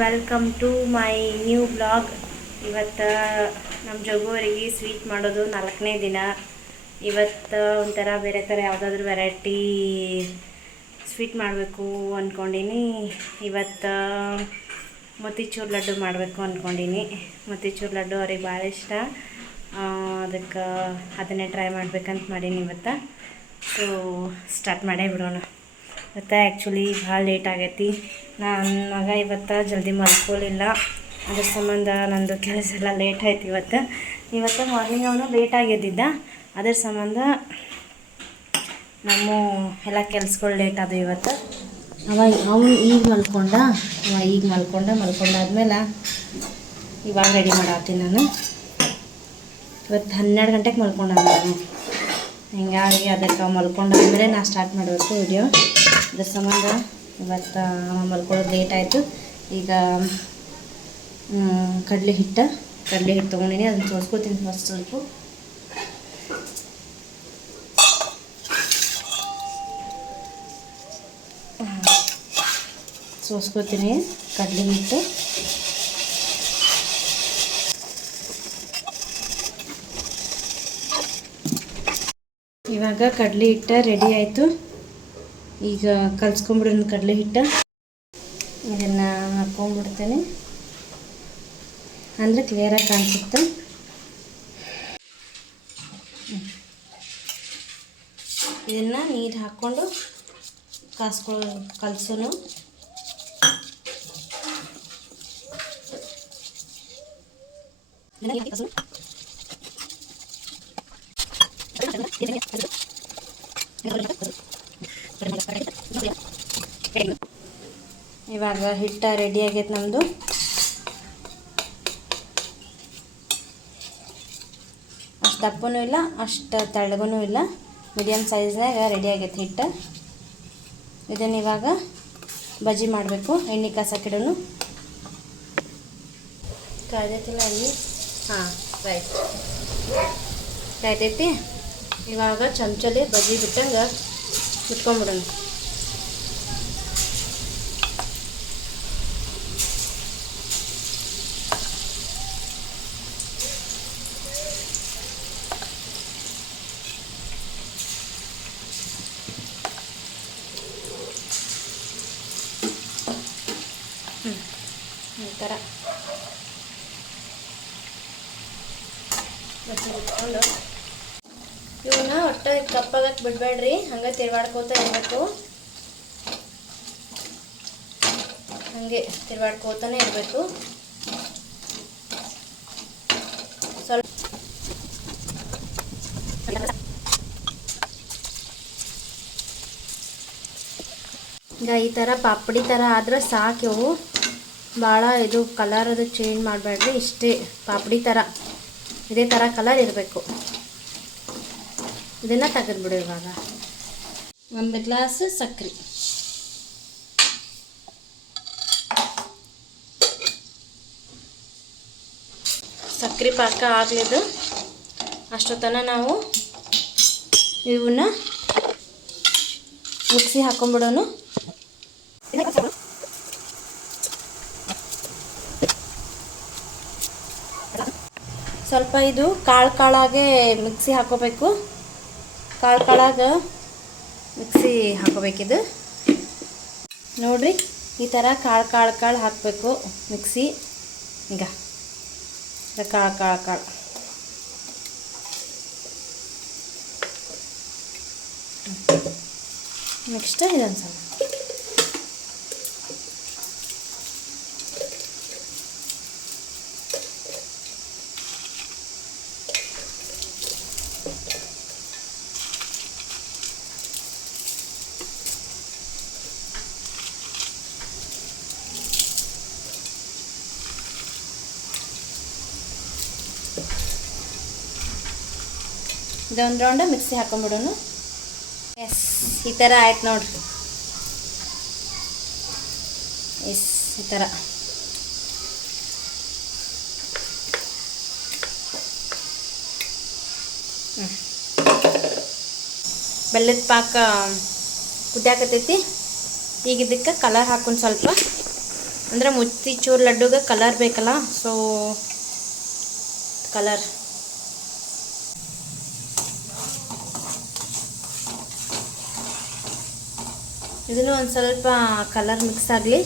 Welcome to my new blog. ಇವತ್ತು ನಮ್ಮ ಜಗ್ಗುವರಿಗೆ sweet ಮಾಡೋದು 4ನೇ ದಿನ. ಇವತ್ತು ಒಂಥರ ಬೇರೆ ಥರ ಯಾವುದಾದ್ರೂ ವೆರೈಟಿ ಸ್ವೀಟ್ ಮಾಡಬೇಕು ಅಂದ್ಕೊಂಡೀನಿ. ಇವತ್ತು ಮೋತಿಚೂರ್ ಲಡ್ಡು ಮಾಡಬೇಕು ಅಂದ್ಕೊಂಡೀನಿ. ಮೋತಿಚೂರ್ ಲಡ್ಡು ಅವ್ರಿಗೆ ಭಾಳ ಇಷ್ಟ, ಅದಕ್ಕೆ ಅದನ್ನೇ ಟ್ರೈ ಮಾಡ್ಬೇಕಂತ ಮಾಡೀನಿ ಇವತ್ತು. ಸೊ ಸ್ಟಾರ್ಟ್ ಮಾಡೇ ಬಿಡೋಣ. ಇವತ್ತು ಆ್ಯಕ್ಚುಲಿ ಭಾಳ ಲೇಟ್ ಆಗೈತಿ. ನನ್ನ ಮಗ ಇವತ್ತು ಜಲ್ದಿ ಮಲ್ಕೊಳ್ಳಿಲ್ಲ, ಅದ್ರ ಸಂಬಂಧ ನಂದು ಕೆಲಸ ಎಲ್ಲ ಲೇಟ್ ಆಯ್ತು. ಇವತ್ತು ಮಾರ್ನಿಂಗ್ ಅವನು ಲೇಟಾಗಿ ಎದ್ದಿದ್ದ, ಅದ್ರ ಸಂಬಂಧ ನಮ್ಮ ಎಲ್ಲ ಕೆಲ್ಸಗಳು ಲೇಟ್ ಆದವು ಇವತ್ತು. ಅವನು ಈಗ ಮಲ್ಕೊಂಡಾದ್ಮೇಲೆ ಇವಾಗ ರೆಡಿ ಮಾಡತ್ತೀನಿ ನಾನು. ಇವತ್ತು 12 ಗಂಟೆಗೆ ಮಲ್ಕೊಂಡ ನಾನು, ಹಿಂಗಾಗಿ ಅದಕ್ಕೆ ಮಲ್ಕೊಂಡಾದ್ಮೇಲೆ ನಾ ಸ್ಟಾರ್ಟ್ ಮಾಡಬೇಕು ವಿಡಿಯೋ. ಅದ್ರ ಸಂಬಂಧ ಇವತ್ತು ಮಲ್ಕೊಳ್ಳೋದು ಲೇಟ್ ಆಯಿತು. ಈಗ ಕಡಲೆ ಹಿಟ್ಟು ತೊಗೊಂಡಿನಿ, ಅದನ್ನು ಸೋಸ್ಕೊತೀನಿ ಫಸ್ಟ್ ಸ್ವಲ್ಪ. ಸೋಸ್ಕೊತೀನಿ ಕಡಲೆ ಹಿಟ್ಟು. ಇವಾಗ ಕಡಲೆ ಹಿಟ್ಟು ರೆಡಿ ಆಯಿತು. ಈಗ ಕಲ್ಸ್ಕೊಂಬಿಡೋಣ ಕಡಲೆ ಹಿಟ್ಟು. ಇದನ್ನು ಹಾಕ್ಕೊಂಡ್ಬಿಡ್ತೇನೆ ಅಂದರೆ ಕ್ಲಿಯರಾಗಿ ಕಾಣಿಸುತ್ತೆ. ಇದನ್ನು ನೀರು ಹಾಕ್ಕೊಂಡು ಕಲಸೋನು. ಇವಾಗ ಹಿಟ್ಟು ರೆಡಿ ಆಗೈತೆ ನಮ್ಮದು. ಅಷ್ಟು ದಪ್ಪನೂ ಇಲ್ಲ, ಅಷ್ಟು ತೆಳ್ಳಗೂ ಇಲ್ಲ, ಮೀಡಿಯಮ್ ಸೈಜ್ನಾಗ ರೆಡಿ ಆಗೈತೆ ಹಿಟ್ಟು. ಇದನ್ನು ಇವಾಗ ಬಜ್ಜಿ ಮಾಡಬೇಕು. ಎಣ್ಣೆ ಕಾಸಕ್ಕಿಡೋನು. ಕಾಯ್ದೈತಿಲ್ಲ ಎಣ್ಣೆ? ಹಾಂ, ಕಾಯ್ದೈತಿ. ಇವಾಗ ಚಮಚಲ್ಲಿ ಬಜ್ಜಿ ಬಿಟ್ಟಂಗೆ ಬಿಟ್ಕೊಂಡ್ಬಿಡೋಣ. ಈ ಥರ ಬಿಟ್ಕೊಂಡು ಇವನ್ನ ಒಟ್ಟು ಕಪ್ಪಾಗಕ್ಕೆ ಬಿಡಬೇಡ್ರಿ, ಹಂಗೆ ತಿರ್ವಾಡ್ಕೋತಾ ಇರಬೇಕು. ಹಾಗೆ ತಿರ್ವಾಡ್ಕೋತಾನೆ ಇರಬೇಕು. ಸ್ವಲ್ಪ ಈಗ ಈ ಥರ ಪಾಪಡಿ ಥರ ಆದ್ರೆ ಸಾಕು. ಭಾಳ ಇದು ಕಲರ್ ಅದು ಚೇಂಜ್ ಮಾಡಬೇಡ್ರಿ, ಇಷ್ಟೇ ಪಾಪಡಿ ಥರ ಇದೇ ಥರ ಕಲರ್ ಇರಬೇಕು. ಇದನ್ನು ತೆಗೆದ್ಬಿಡು. ಇವಾಗ 1 ಗ್ಲಾಸ್ ಸಕ್ಕರೆ, ಸಕ್ಕರೆ ಪಾಕ ಆಗಲಿದ್ದು ಅಷ್ಟೊತ್ತನ ನಾವು ಇವನ್ನ ಮಿಕ್ಸಿ ಹಾಕೊಂಡ್ಬಿಡೋನು. ಸ್ವಲ್ಪ ಇದು ಕಾಳಾಗೆ ಮಿಕ್ಸಿ ಹಾಕೋಬೇಕು. ಕಾಳಾಗ ಮಿಕ್ಸಿ ಹಾಕೋಬೇಕಿದು ನೋಡ್ರಿ. ಈ ಥರ ಕಾಳು ಹಾಕಬೇಕು ಮಿಕ್ಸಿ. ಈಗ ಕಾಳು ನೆಕ್ಸ್ಟ್ ಇದೊಂದು ಸಲ ಇದೊಂದು ರೌಂಡ್ ಮಿಕ್ಸಿ ಹಾಕೊಂಡ್ಬಿಡೋನು. ಎಸ್, ಈ ಥರ ಆಯ್ತು ನೋಡ್ರಿ. ಎಸ್, ಈ ಥರ ಬೆಲ್ಲದ ಪಾಕ ಕುದಿಯಾಕತ್ತೈತಿ. ಈಗ ಇದಕ್ಕೆ ಕಲರ್ ಹಾಕೊಂಡು ಸ್ವಲ್ಪ ಅಂದರೆ ಮುತ್ತಿಚೂರು ಲಡ್ಡುಗೆ ಕಲರ್ ಬೇಕಲ್ಲ, ಸೊ ಕಲರ್. ಇದನ್ನು ಒಂದು ಸ್ವಲ್ಪ ಕಲರ್ ಮಿಕ್ಸ್ ಆಗಲಿ,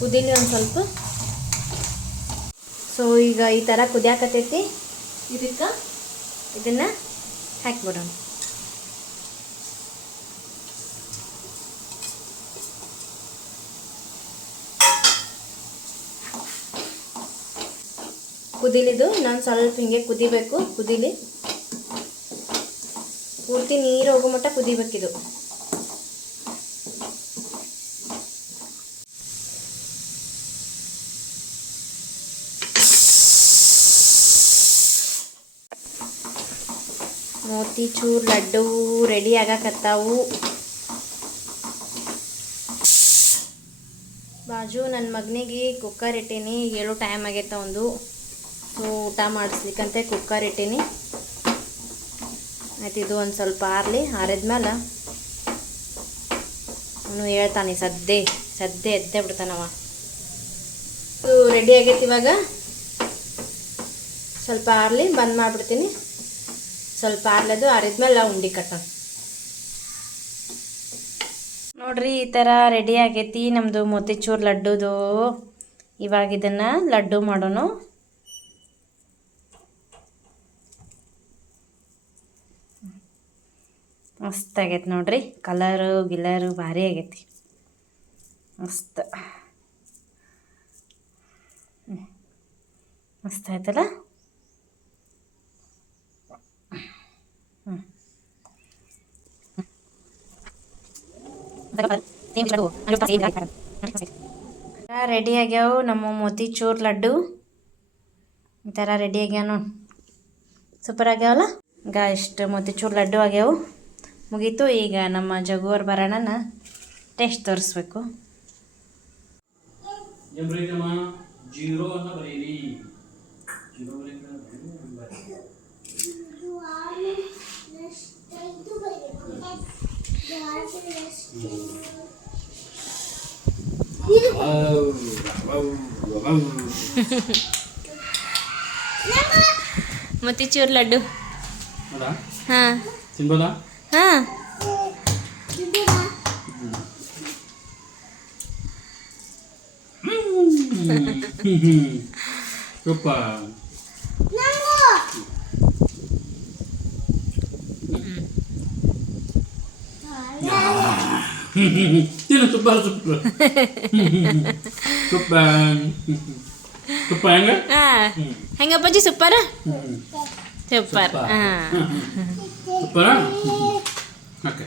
ಕುದೀಲಿ ಒಂದು ಸ್ವಲ್ಪ. ಸೊ ಈಗ ಈ ಥರ ಕುದಿಯಾಕತ್ತೈತಿ, ಇದಕ್ಕೆ ಇದನ್ನು ಹಾಕಿಬಿಡೋಣ. ಕುದಿಲಿದು ನಾನು ಸ್ವಲ್ಪ ಹಿಂಗೆ ಕುದಿಬೇಕು, ಕುದೀಲಿ, ಪೂರ್ತಿ ನೀರು ಹೋಗೋ ಮಟ್ಟ ಕುದಿಬೇಕಿದು. ಮೋತಿಚೂರ್ ಲಡ್ಡು ರೆಡಿ ಆಗಕತ್ತಾವು. ಬಾಜು ನನ್ನ ಮಗನಿಗೆ ಕುಕ್ಕರ್ ಇಟ್ಟೀನಿ, ಏಳೋ ಟೈಮ್ ಆಗೈತೆ ಒಂದು. ಸೊ ಊಟ ಮಾಡಿಸ್ಲಿಕ್ಕಂತೆ ಕುಕ್ಕರ್ ಇಟ್ಟೀನಿ. ಆಯ್ತು, ಇದು ಒಂದು ಸ್ವಲ್ಪ ಆರಲಿ, ಆರಿದ್ಮೇಲೆ ಅವನು ಹೇಳ್ತಾನೆ, ಸದ್ದೆ ಎದ್ದೇ ಬಿಡ್ತಾನವ. ಇದು ರೆಡಿ ಆಗೈತಿ. ಇವಾಗ ಸ್ವಲ್ಪ ಆರಲಿ, ಬಂದ್ ಮಾಡಿಬಿಡ್ತೀನಿ. ಸ್ವಲ್ಪ ಆರ್ಲದು, ಆರಿದ್ಮೇಲೆ ಉಂಡೆ ಕಟ್ಟೋಣ. ನೋಡ್ರಿ, ಈ ಥರ ರೆಡಿ ಆಗೈತಿ ನಮ್ಮದು ಮೋತಿಚೂರ್ ಲಡ್ಡುದು. ಇವಾಗ ಇದನ್ನು ಲಡ್ಡು ಮಾಡೋಣ. ಮಸ್ತ್ ಆಗೈತೆ ನೋಡ್ರಿ, ಕಲರು ಗಿಲರು ಭಾರಿ ಆಗೈತಿ, ಮಸ್ತ್ ಮಸ್ತ್ ಆಯ್ತಲ್ಲ. ರೆಡಿ ಆಗ್ಯಾವು ನಮ್ಮ ಮೋತಿಚೂರ್ ಲಡ್ಡು. ಈ ಥರ ರೆಡಿ ಆಗ್ಯಾವ ನೋಡಿ, ಸೂಪರ್ ಆಗ್ಯಾವಲ್ಲ. ಈಗ ಇಷ್ಟು ಮೋತಿಚೂರ್ ಲಡ್ಡು ಆಗ್ಯಾವು, ಮುಗೀತು. ಈಗ ನಮ್ಮ ಜಗುವರ್ ಬರೋಣ ಟೇಸ್ಟ್ ತೋರಿಸ್ಬೇಕು. ಮೋತಿಚೂರ್ ಲಡ್ಡು ಹಾಂ ತಿನ್ಬೋದಾ? ಹಾಂ ಸೂಪರ್. ತಿನ್ನು, ಸೂಪರ್ ಸೂಪರ್ ಸೂಪರ್ ಸೂಪರ್. ಹೆಂಗ ಹೆಂಗಪ್ಪಾಜಿ? Super super. ಹಾಂ ಸೂಪರಾ? ಓಕೆ.